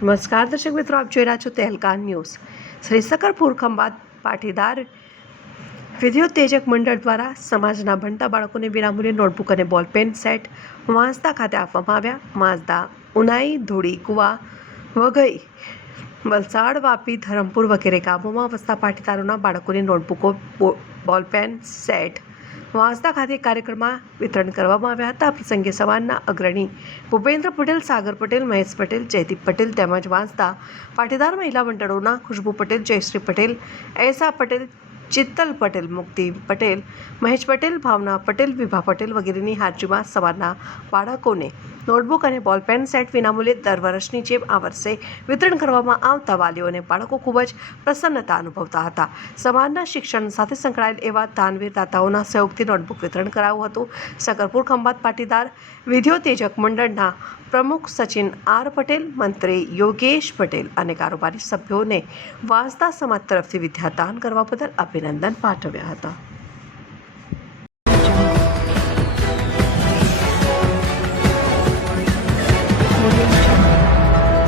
નમસ્કાર દર્શક મિત્રો આપ જોઈ રહ્યા છો તહેલકા ન્યૂઝ શ્રી સકરપુર ખંભાત પાટીદાર વિદ્યુતેજક મંડળ દ્વારા સમાજના ભણતા બાળકોને વિનામૂલ્યે નોટબુક અને બોલપેન સેટ વાંસદા ખાતે આપવામાં આવ્યા માંસદા ઉનાઈ ધૂળી કુવા વઘઈ વલસાડ વાપી ધરમપુર વગેરે ગામોમાં વસતા પાટીદારોના બાળકોને નોટબુકો બોલપેન સેટ વાંસદા ખાતે કાર્યક્રમમાં વિતરણ કરવામાં આવ્યા હતા. પ્રસંગે સમાજના અગ્રણી ભૂપેન્દ્ર પટેલ, સાગર પટેલ, મહેશ પટેલ, જયદીપ પટેલ તેમજ વાંસદા પાટીદાર મહિલા મંડળોના ખુશ્બુ પટેલ, જયશ્રી પટેલ એસા પટેલ ચિત્તલ પટેલ, મુક્તિ પટેલ, મહેશ પટેલ, ભાવના પટેલ, વિભા પટેલ વગેરેની હાજરીમાં સવારના બાળકોને નોટબુક અને બોલપેન સેટ વિનામૂલ્યે દર વર્ષની જેમ આ વર્ષે વિતરણ કરવામાં આવતા વાલીઓ અને બાળકો ખૂબ જ પ્રસન્નતા અનુભવતા હતા. સમાજના શિક્ષણ સાથે સંકળાયેલ એવા દાનવીર દાતાઓના સહયોગથી નોટબુક વિતરણ કરાયું હતું. શકરપુર ખંભાત પાટીદાર, વિદ્યોતેજક મંડળના પ્રમુખ સચિન આર પટેલ, મંત્રી યોગેશ પટેલ અને કારોબારી સભ્યોને વાંસદા સમાજ તરફથી વિદ્યાદાન કરવા બદલ અભિનંદન પાઠવ્યા હતા